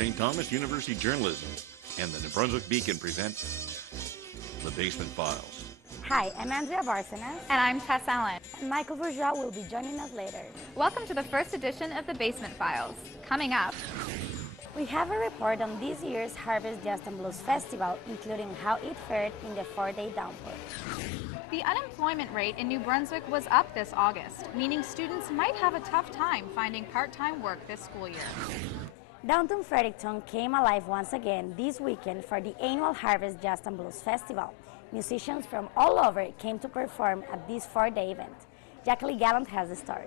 St. Thomas University Journalism and the New Brunswick Beacon present The Basement Files. Hi, I'm Andrea Barcenas. And I'm Tess Allen. And Michael Bourgeois will be joining us later. Welcome to the first edition of The Basement Files. Coming up, we have a report on this year's Harvest Jazz and Blues Festival, including how it fared in the 4-day downpour. the unemployment rate in New Brunswick was up this August, meaning students might have a tough time finding part-time work this school year. Downtown Fredericton came alive once again this weekend for the annual Harvest Jazz and Blues Festival. Musicians from all over came to perform at this 4-day event. Jacqueline Gallant has the story.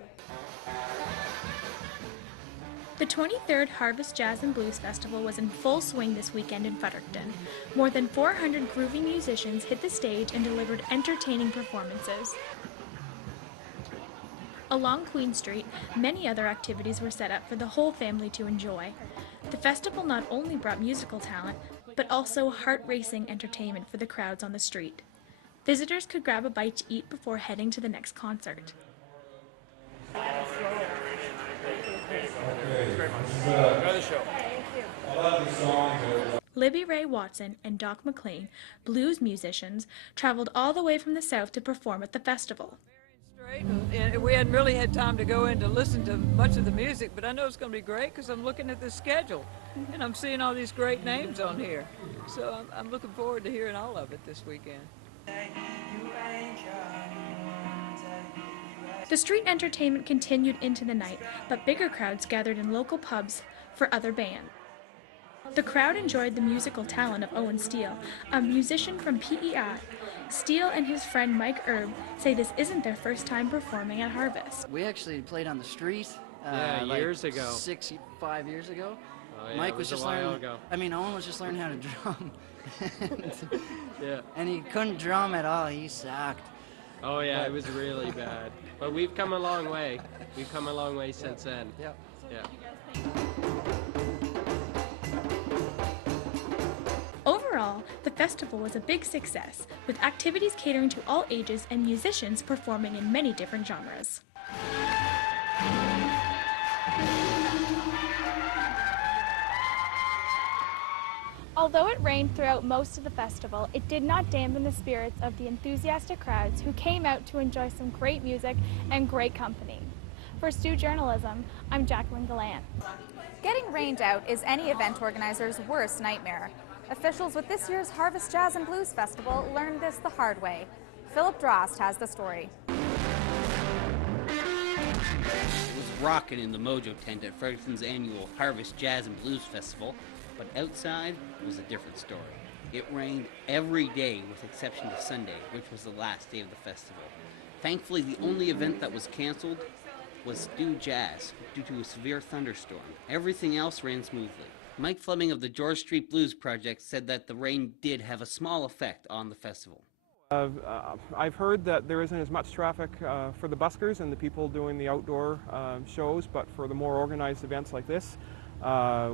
The 23rd Harvest Jazz and Blues Festival was in full swing this weekend in Fredericton. More than 400 groovy musicians hit the stage and delivered entertaining performances. Along Queen Street, many other activities were set up for the whole family to enjoy. The festival not only brought musical talent, but also heart-racing entertainment for the crowds on the street. Visitors could grab a bite to eat before heading to the next concert. Libby Ray Watson and Doc McLean, blues musicians, traveled all the way from the south to perform at the festival. And we hadn't really had time to go in to listen to much of the music, but I know it's going to be great because I'm looking at the schedule and I'm seeing all these great names on here. So I'm looking forward to hearing all of it this weekend. The street entertainment continued into the night, but bigger crowds gathered in local pubs for other bands. The crowd enjoyed the musical talent of Owen Steele, a musician from PEI. Steele and his friend Mike Erb say this isn't their first time performing at Harvest. We actually played on the street years ago. 5 years ago. Oh, yeah, Mike was just learning. Ago. I mean, Owen was just learning how to drum. Yeah. And he couldn't drum at all. He sucked. Oh yeah, it was really bad. But we've come a long way. We've come a long way since then. Yep. Yeah. Overall, the festival was a big success, with activities catering to all ages and musicians performing in many different genres. Although it rained throughout most of the festival, it did not dampen the spirits of the enthusiastic crowds who came out to enjoy some great music and great company. For Stu Journalism, I'm Jacqueline Gallant. Getting rained out is any event organizer's worst nightmare. Officials with this year's Harvest Jazz and Blues Festival learned this the hard way. Philip Drost has the story. It was rocking in the Mojo tent at Fredericton's annual Harvest Jazz and Blues Festival, but outside was a different story. It rained every day with exception to Sunday, which was the last day of the festival. Thankfully, the only event that was canceled was Stu Jazz due to a severe thunderstorm. Everything else ran smoothly. Mike Fleming of the George Street Blues Project said that the rain did have a small effect on the festival. I've heard that there isn't as much traffic for the buskers and the people doing the outdoor shows, but for the more organized events like this,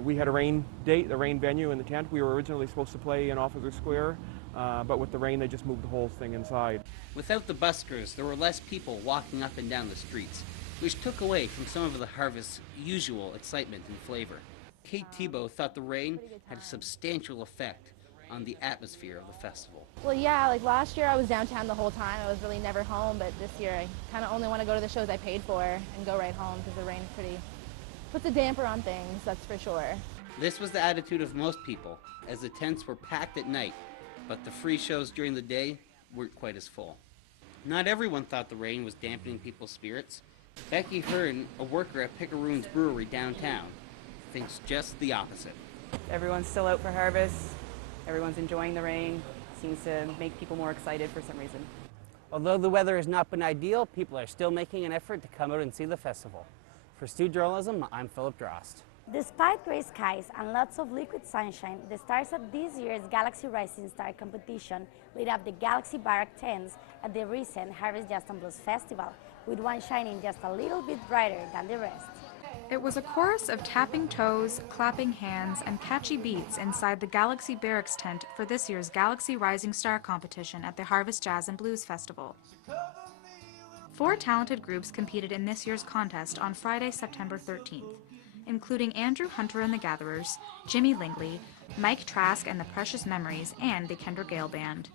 we had a rain date, a rain venue in the tent. We were originally supposed to play in Officer Square, but with the rain they just moved the whole thing inside. Without the buskers, there were less people walking up and down the streets, which took away from some of the Harvest's usual excitement and flavor. Kate Tebow thought the rain had a substantial effect on the atmosphere of the festival. Well, yeah, like last year I was downtown the whole time. I was really never home, but this year I kind of only want to go to the shows I paid for and go right home because the rain puts a damper on things, that's for sure. This was the attitude of most people, as the tents were packed at night, but the free shows during the day weren't quite as full. Not everyone thought the rain was dampening people's spirits. Becky Hearn, a worker at Pickeroon's Brewery downtown, thinks just the opposite. Everyone's still out for harvest. Everyone's enjoying the rain. Seems to make people more excited for some reason. Although the weather has not been ideal, people are still making an effort to come out and see the festival. For Stu Journalism, I'm Philip Drost. Despite gray skies and lots of liquid sunshine, the stars of this year's Galaxy Rising Star competition lit up the Galaxy Barrack tents at the recent Harvest Jazz and Blues Festival, with one shining just a little bit brighter than the rest. It was a chorus of tapping toes, clapping hands, and catchy beats inside the Galaxy Barracks tent for this year's Galaxy Rising Star competition at the Harvest Jazz and Blues Festival. 4 talented groups competed in this year's contest on Friday, September 13th. including Andrew Hunter and the Gatherers, Jimmy Lingley, Mike Trask and the Precious Memories, and the Kendra Gale Band.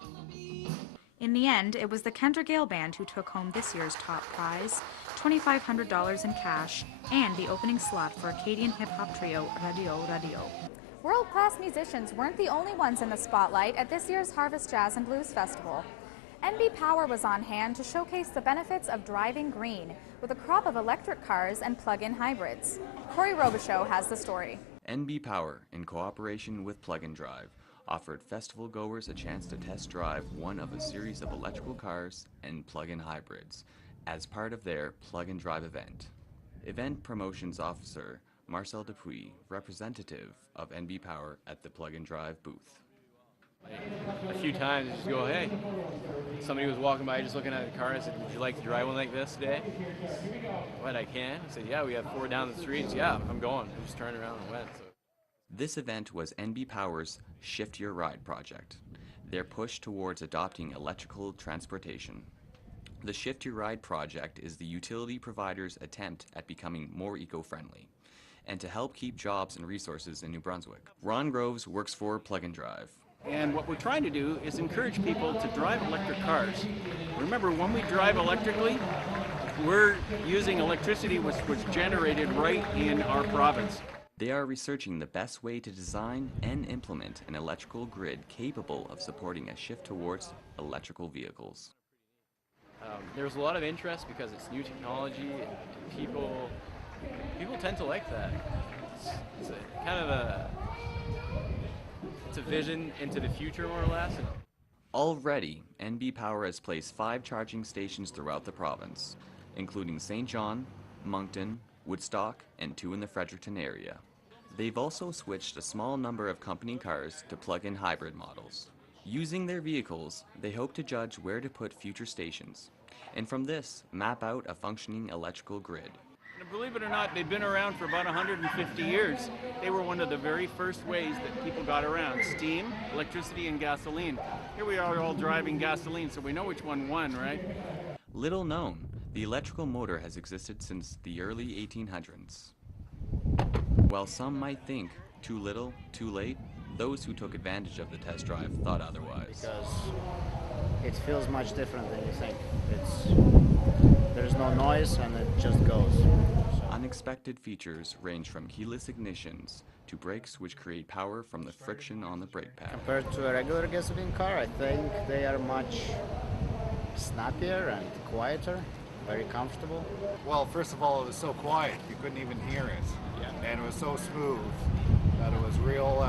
In the end, it was the Kendra Gale Band who took home this year's top prize, $2,500 in cash, and the opening slot for Acadian hip-hop trio Radio Radio. World-class musicians weren't the only ones in the spotlight at this year's Harvest Jazz and Blues Festival. NB Power was on hand to showcase the benefits of driving green with a crop of electric cars and plug-in hybrids. Corey Robichaux has the story. NB Power, in cooperation with Plug and Drive, offered festival goers a chance to test drive one of a series of electrical cars and plug-in hybrids as part of their Plug and Drive event. Event Promotions Officer Marcel Dupuis, representative of NB Power at the Plug and Drive booth. A few times, just go, hey, somebody was walking by just looking at the car and said, would you like to drive one like this today? What, I can? I said, yeah, we have 4 down the street. Yeah, I'm going. I just turned around and went. So. This event was NB Power's Shift Your Ride project, their push towards adopting electrical transportation. The Shift Your Ride project is the utility provider's attempt at becoming more eco-friendly and to help keep jobs and resources in New Brunswick. Ron Groves works for Plug and Drive. And what we're trying to do is encourage people to drive electric cars. Remember, when we drive electrically, we're using electricity which was generated right in our province. They are researching the best way to design and implement an electrical grid capable of supporting a shift towards electrical vehicles. There's a lot of interest because it's new technology, and people tend to like that. It's a vision into the future, more or less. Already, NB Power has placed 5 charging stations throughout the province, including St. John, Moncton, Woodstock, and 2 in the Fredericton area. They've also switched a small number of company cars to plug-in hybrid models. Using their vehicles, they hope to judge where to put future stations, and from this, map out a functioning electrical grid. And believe it or not, they've been around for about 150 years. They were one of the very first ways that people got around. Steam, electricity, and gasoline. Here we are all driving gasoline, so we know which one won, right? Little known, the electrical motor has existed since the early 1800s. While some might think too little, too late, those who took advantage of the test drive thought otherwise. Because it feels much different than you think. There's no noise and it just goes. Unexpected features range from keyless ignitions to brakes which create power from the friction on the brake pad. Compared to a regular gasoline car, I think they are much snappier and quieter, very comfortable. Well, first of all, it was so quiet, you couldn't even hear it. Yeah. And it was so smooth that it was real,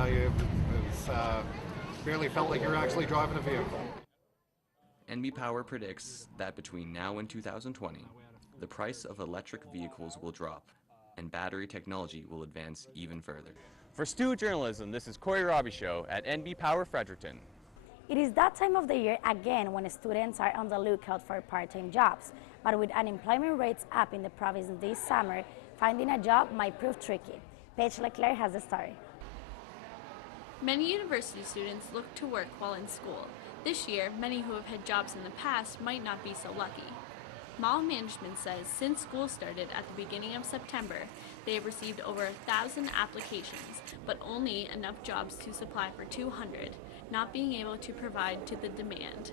barely felt like you were actually driving a vehicle. NB Power predicts that between now and 2020, the price of electric vehicles will drop and battery technology will advance even further. For Stu Journalism, this is Corey Robichaux at NB Power Fredericton. It is that time of the year again when students are on the lookout for part-time jobs, but with unemployment rates up in the province this summer, finding a job might prove tricky. Paige Leclerc has the story. Many university students look to work while in school. This year, many who have had jobs in the past might not be so lucky. Mall management says since school started at the beginning of September, they have received over 1,000 applications, but only enough jobs to supply for 200, not being able to provide to the demand.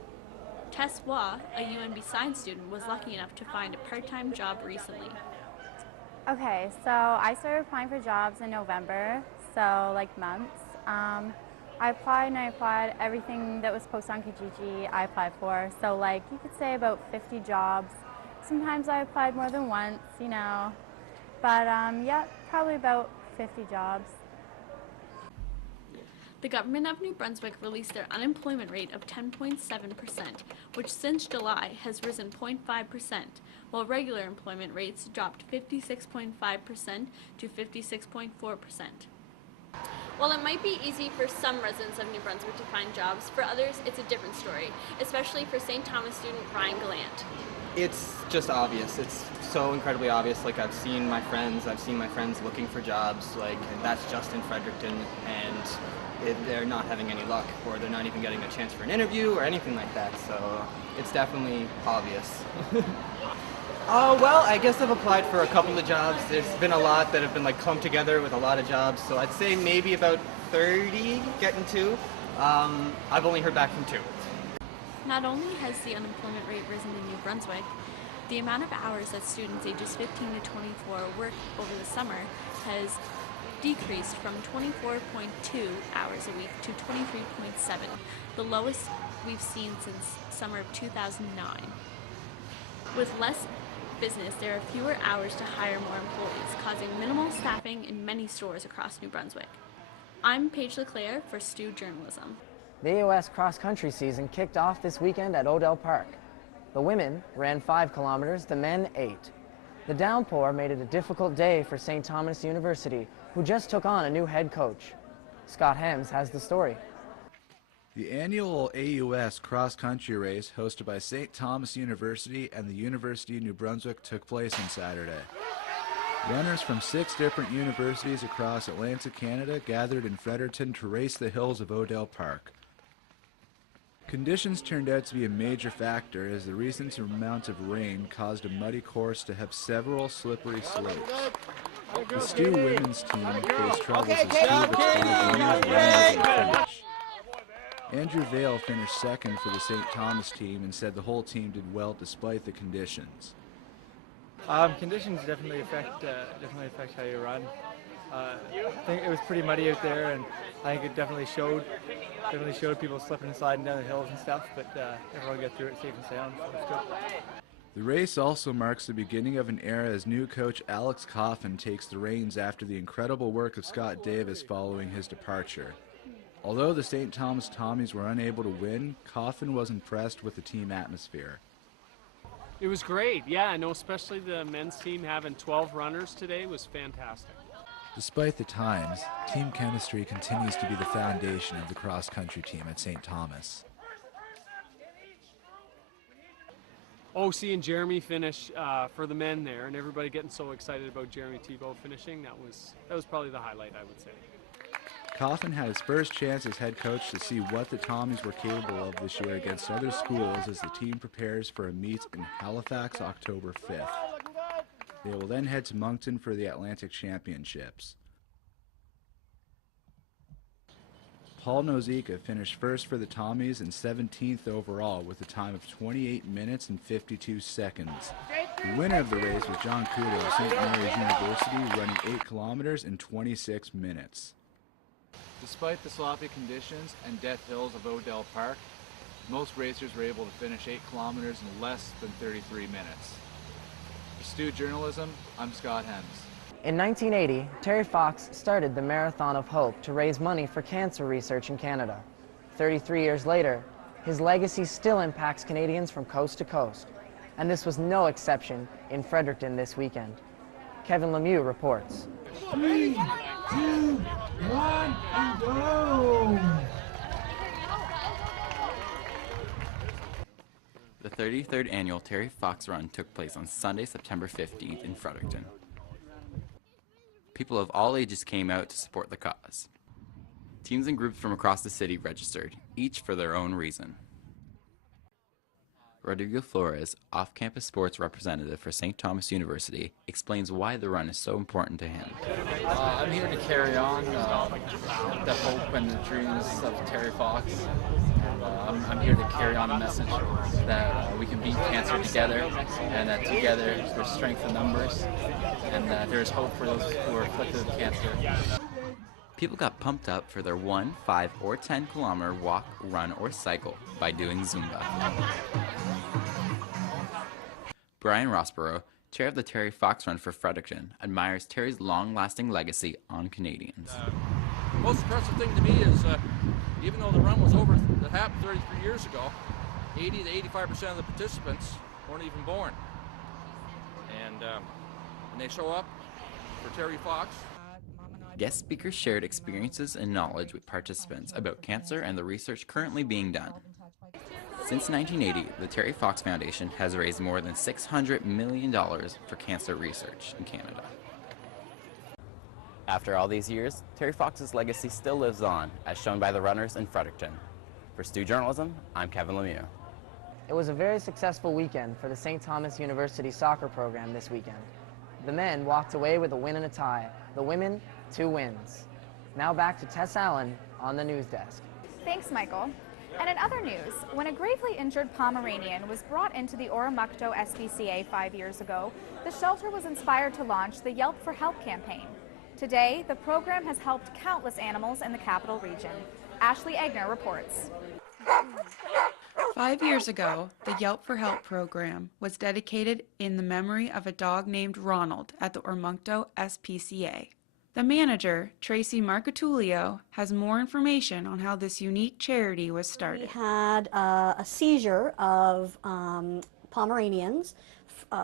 Tess Waugh, a UNB science student, was lucky enough to find a part-time job recently. Okay, so I started applying for jobs in November, so like months. I applied everything that was posted on Kijiji I applied for, so like you could say about 50 jobs. Sometimes I applied more than once, you know, but yeah, probably about 50 jobs. The government of New Brunswick released their unemployment rate of 10.7%, which since July has risen 0.5%, while regular employment rates dropped 56.5% to 56.4%. While it might be easy for some residents of New Brunswick to find jobs, for others it's a different story, especially for St. Thomas student Ryan Gallant. It's just obvious. It's so incredibly obvious. Like I've seen my friends looking for jobs, like, and that's just in Fredericton, and they're not having any luck, or they're not even getting a chance for an interview or anything like that, so it's definitely obvious. Well, I guess I've applied for a couple of jobs. There's been a lot that have been like clumped together with a lot of jobs, so I'd say maybe about 30 getting two. I've only heard back from 2. Not only has the unemployment rate risen in New Brunswick, the amount of hours that students ages 15 to 24 work over the summer has decreased from 24.2 hours a week to 23.7, the lowest we've seen since summer of 2009. With less business, there are fewer hours to hire more employees, causing minimal staffing in many stores across New Brunswick. I'm Paige LeClaire for Stu Journalism. The AOS cross-country season kicked off this weekend at Odell Park. The women ran 5 kilometers, the men 8. The downpour made it a difficult day for St. Thomas University, who just took on a new head coach. Scott Hems has the story. The annual AUS cross-country race hosted by St. Thomas University and the University of New Brunswick took place on Saturday. Runners from 6 different universities across Atlantic Canada gathered in Fredericton to race the hills of Odell Park. Conditions turned out to be a major factor as the recent amount of rain caused a muddy course to have several slippery slopes. The Stu women's team faced troubles as 2 of the 12 runners ran to the finish. Andrew Vale finished second for the St. Thomas team and said the whole team did well despite the conditions. Conditions definitely affect how you run. I think it was pretty muddy out there, and I think it definitely showed people slipping and sliding down the hills and stuff. But everyone got through it safe and sound, so it's good. The race also marks the beginning of an era as new coach Alex Coffin takes the reins after the incredible work of Scott Davis following his departure. Although the St. Thomas Tommies were unable to win, Coffin was impressed with the team atmosphere. It was great, yeah, no, especially the men's team having 12 runners today was fantastic. Despite the times, team chemistry continues to be the foundation of the cross-country team at St. Thomas. Seeing Jeremy finish for the men there, and everybody getting so excited about Jeremy Thibault finishing, that was probably the highlight, I would say. Coffin had his first chance as head coach to see what the Tommies were capable of this year against other schools as the team prepares for a meet in Halifax October 5th. They will then head to Moncton for the Atlantic Championships. Paul Nozica finished first for the Tommies and 17th overall with a time of 28 minutes and 52 seconds. The winner of the race was John Kudo of St. Mary's University, running 8 kilometers in 26 minutes. Despite the sloppy conditions and death hills of Odell Park, most racers were able to finish 8 kilometers in less than 33 minutes. For Stu Journalism, I'm Scott Hems. In 1980, Terry Fox started the Marathon of Hope to raise money for cancer research in Canada. 33 years later, his legacy still impacts Canadians from coast to coast. And this was no exception in Fredericton this weekend. Kevin Lemieux reports. 3, 2, 1, and go! The 33rd annual Terry Fox Run took place on Sunday, September 15th in Fredericton. People of all ages came out to support the cause. Teams and groups from across the city registered, each for their own reason. Rodrigo Flores, off-campus sports representative for St. Thomas University, explains why the run is so important to him. I'm here to carry on the hope and the dreams of Terry Fox. I'm here to carry on the message that we can beat cancer together, and that together there's strength in numbers, and that there's hope for those who are afflicted with cancer. People got pumped up for their 1, 5, or 10 kilometer walk, run, or cycle by doing Zumba. Brian Rossborough, chair of the Terry Fox Run for Fredericton, admires Terry's long-lasting legacy on Canadians. The most impressive thing to me is, even though the run was over, that happened 33 years ago, 80 to 85% of the participants weren't even born. And they show up for Terry Fox. Guest speakers shared experiences and knowledge with participants about cancer and the research currently being done. Since 1980, the Terry Fox Foundation has raised more than $600 million for cancer research in Canada. After all these years, Terry Fox's legacy still lives on, as shown by the runners in Fredericton. For Stu Journalism, I'm Kevin Lemieux. It was a very successful weekend for the St. Thomas University soccer program this weekend. The men walked away with a win and a tie. The women, 2 wins. Now back to Tess Allen on the news desk. Thanks, Michael. And in other news, when a gravely injured Pomeranian was brought into the Oromocto SPCA 5 years ago, the shelter was inspired to launch the Yelp for Help campaign. Today, the program has helped countless animals in the capital region. Ashley Egner reports. 5 years ago, the Yelp for Help program was dedicated in the memory of a dog named Ronald at the Oromocto SPCA. The manager, Tracy Marcatulio, has more information on how this unique charity was started. We had a seizure of Pomeranians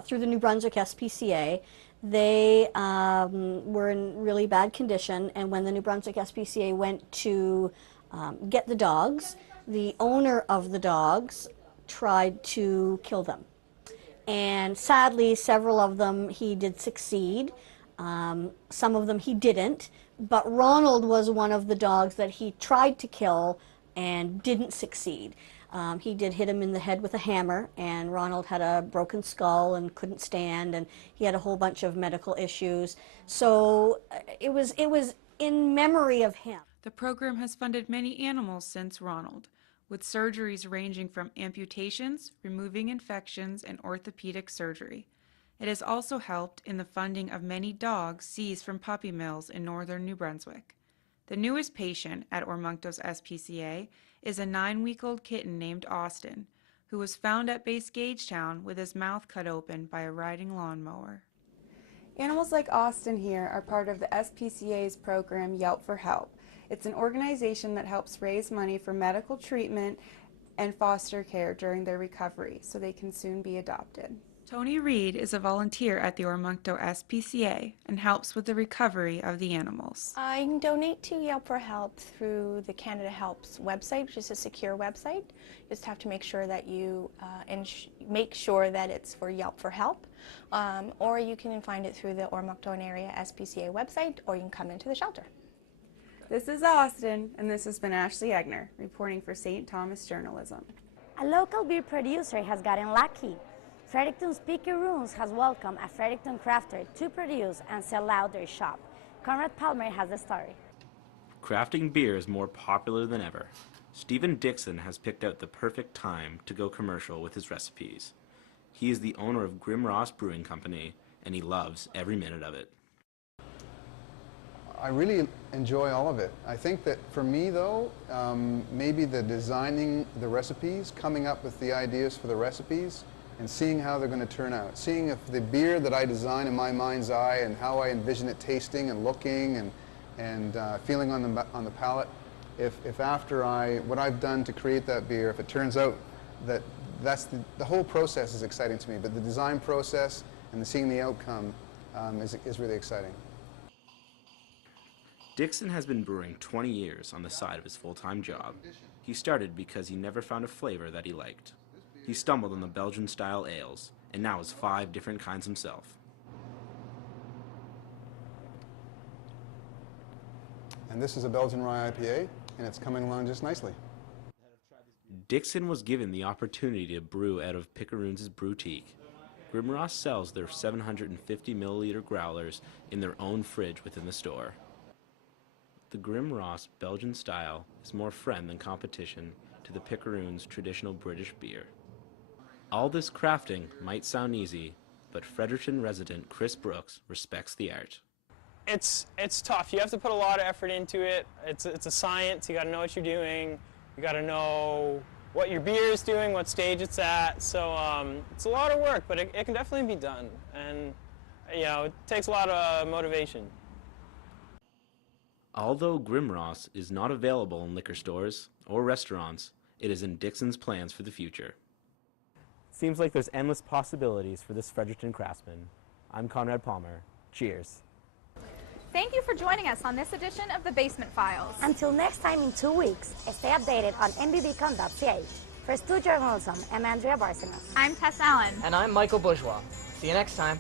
through the New Brunswick SPCA. They were in really bad condition, and when the New Brunswick SPCA went to get the dogs, the owner of the dogs tried to kill them. And sadly, several of them he did succeed. Some of them he didn't, but Ronald was one of the dogs that he tried to kill and didn't succeed. He did hit him in the head with a hammer, and Ronald had a broken skull and couldn't stand, and he had a whole bunch of medical issues. So it was in memory of him. The program has funded many animals since Ronald, with surgeries ranging from amputations, removing infections, and orthopedic surgery. It has also helped in the funding of many dogs seized from puppy mills in northern New Brunswick. The newest patient at Oromocto's SPCA is a 9-week-old kitten named Austin, who was found at Base Gagetown with his mouth cut open by a riding lawnmower. Animals like Austin here are part of the SPCA's program Yelp for Help. It's an organization that helps raise money for medical treatment and foster care during their recovery so they can soon be adopted. Tony Reed is a volunteer at the Oromocto SPCA and helps with the recovery of the animals. You can donate to Yelp for Help through the Canada Helps website, which is a secure website. You just have to make sure that you make sure that it's for Yelp for Help, or you can find it through the Oromocto and Area SPCA website, or you can come into the shelter. This is Austin, and this has been Ashley Egner, reporting for St. Thomas Journalism. A local beer producer has gotten lucky. Fredericton's Pickeroons has welcomed a Fredericton crafter to produce and sell out their shop. Conrad Palmer has the story. Crafting beer is more popular than ever. Stephen Dixon has picked out the perfect time to go commercial with his recipes. He is the owner of Grim Ross Brewing Company, and he loves every minute of it. I really enjoy all of it. I think that for me though, maybe the designing the recipes, coming up with the ideas for the recipes, and seeing how they're going to turn out. Seeing if the beer that I design in my mind's eye and how I envision it tasting and looking and feeling on the palate, if after what I've done to create that beer, if it turns out that that's the whole process is exciting to me, but the design process and seeing the outcome is really exciting. Dixon has been brewing 20 years on the side of his full-time job. He started because he never found a flavor that he liked. He stumbled on the Belgian-style ales, and now has 5 different kinds himself. And this is a Belgian rye IPA, and it's coming along just nicely. Dixon was given the opportunity to brew out of Pickeroons' Brewtique. Grim Ross sells their 750 milliliter growlers in their own fridge within the store. The Grim Ross Belgian style is more friend than competition to the Pickeroons' traditional British beer. All this crafting might sound easy, but Fredericton resident Chris Brooks respects the art. It's tough. You have to put a lot of effort into it. It's a science. You got to know what you're doing. You got to know what your beer is doing, what stage it's at. So it's a lot of work, but it can definitely be done. And it takes a lot of motivation. Although Grim Ross is not available in liquor stores or restaurants, it is in Dixon's plans for the future. Seems like there's endless possibilities for this Fredericton craftsman. I'm Conrad Palmer. Cheers. Thank you for joining us on this edition of the Basement Files. Until next time in 2 weeks, stay updated on nbbcon.ca. For Stu Journalism, I'm Andrea Barcenas. I'm Tess Allen. And I'm Michael Bourgeois. See you next time.